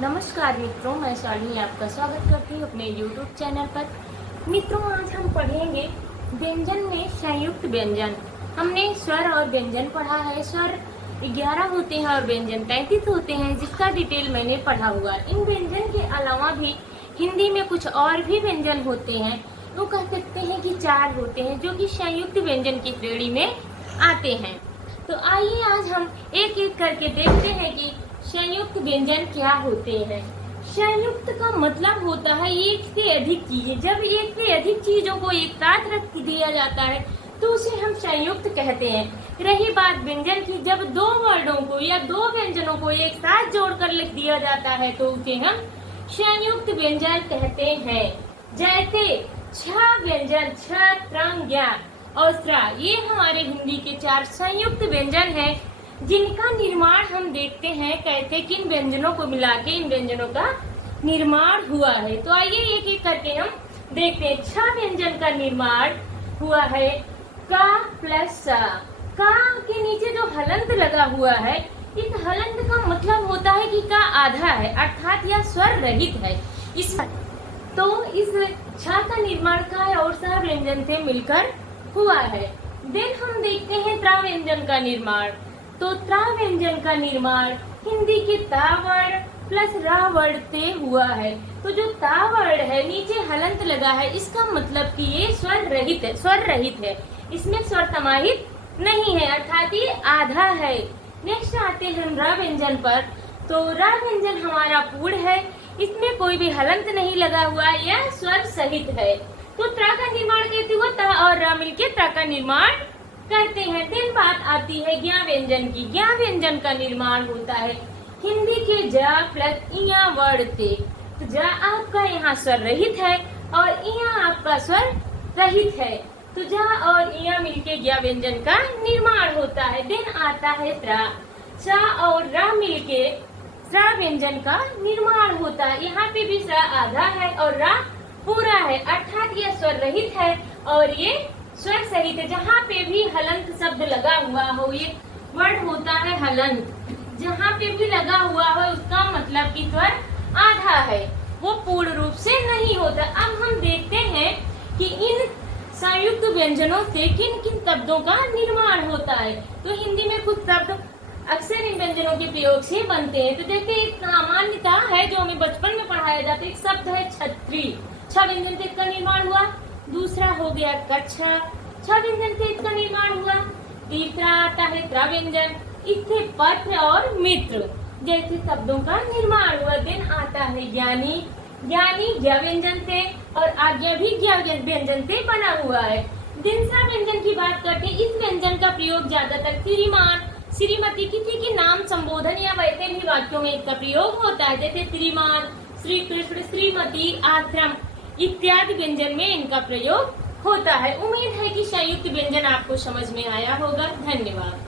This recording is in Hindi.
नमस्कार मित्रों, मैं शालिनी आपका स्वागत करती हूँ अपने YouTube चैनल पर। मित्रों, आज हम पढ़ेंगे व्यंजन में संयुक्त व्यंजन। हमने स्वर और व्यंजन पढ़ा है। स्वर 11 होते हैं और व्यंजन 33 होते हैं, जिसका डिटेल मैंने पढ़ा हुआ। इन व्यंजन के अलावा भी हिंदी में कुछ और भी व्यंजन होते हैं, वो कह सकते हैं कि 4 होते हैं, जो कि संयुक्त व्यंजन की श्रेणी में आते हैं। तो आइए आज हम एक एक करके देखते हैं कि संयुक्त व्यंजन क्या होते हैं। संयुक्त का मतलब होता है एक से अधिक चीजें। जब एक से अधिक चीजों को एक साथ रख दिया जाता है तो उसे हम संयुक्त कहते हैं। रही बात व्यंजन की, जब 2 वर्डों को या 2 व्यंजनों को एक साथ जोड़कर लिख दिया जाता है तो उसे हम संयुक्त व्यंजन कहते हैं। जैसे छ व्यंजन, छ, त्रंग, ज्ञ और स्रा, ये हमारे हिंदी के 4 संयुक्त व्यंजन हैं, जिनका निर्माण हम देखते हैं कैसे किन व्यंजनों को मिला के इन व्यंजनों का निर्माण हुआ है। तो आइए एक एक करके हम देखते हैं। छ व्यंजन का निर्माण हुआ है का प्लस सा। का के नीचे जो हलंत लगा हुआ है, इस हलंत का मतलब होता है कि का आधा है, अर्थात यह स्वर रहित है। इस छ का निर्माण का और सा व्यंजन से मिलकर हुआ है। देन हम देखते हैं त्रा व्यंजन का निर्माण। तो त्रा व्यंजन का निर्माण हिंदी के ता वर्ण प्लस रा वर्ण से हुआ है। तो जो ता वर्ण है, नीचे हलंत लगा है, इसका मतलब कि ये स्वर रहित है। इसमें स्वर समाहित नहीं है, अर्थात ये आधा है। नेक्स्ट आते हैं हम रा व्यंजन पर। तो रा व्यंजन हमारा पूर्ण है, इसमें कोई भी हलंत नहीं लगा हुआ, यह स्वर सहित है। तो त्रा का निर्माण कैसे हुआ? ता और रा मिलके त्रा का निर्माण करते हैं। फिर बात आती है ज्ञ व्यंजन की। ज्ञ व्यंजन का निर्माण होता है हिंदी के ज प्लस इया वर्ण से। तो ज आपका यहाँ स्वर रहित है और इया आपका स्वर रहित है। तो ज और इया मिलके ज्ञ व्यंजन का निर्माण होता है। दिन आता है त्रा। स और रा मिलके स्रा व्यंजन का निर्माण होता है। यहाँ पे भी स्रा आधा है और रा पूरा है, अर्थात यह स्वर रहित है और ये स्वर सहित है। जहाँ पे भी हलंत शब्द लगा हुआ हो, ये वर्ड होता है हलंत। जहाँ पे भी लगा हुआ हो उसका मतलब कि स्वर आधा है, वो पूर्ण रूप से नहीं होता। अब हम देखते हैं कि इन संयुक्त व्यंजनों से किन किन शब्दों का निर्माण होता है। तो हिंदी में कुछ शब्द अक्सर इन व्यंजनों के प्रयोग से बनते हैं। तो देखिए, एक सामान्यता है जो हमें बचपन में पढ़ाया जाता है, एक शब्द है छतरी। छ व्यंजन से इसका निर्माण हुआ। दूसरा हो गया कच्छा, छ व्यंजन से इसका निर्माण हुआ। तीसरा आता है त्रा व्यंजन, इससे पत्र और मित्र जैसे शब्दों का निर्माण हुआ। दिन आता है ज्ञानी। ज्ञानी ज्ञ व्यंजन से और आज्ञा भी ज्ञ व्यंजन से बना हुआ है। दिन स्रा व्यंजन की बात करते हैं। इस व्यंजन का प्रयोग ज्यादातर श्रीमान, श्रीमती, किसी के नाम संबोधन या वैसे भी वाक्यों में इसका प्रयोग होता है, जैसे श्रीमान, श्री कृष्ण, श्रीमती, आश्रम इत्यादि व्यंजन में इनका प्रयोग होता है। उम्मीद है कि संयुक्त व्यंजन आपको समझ में आया होगा। धन्यवाद।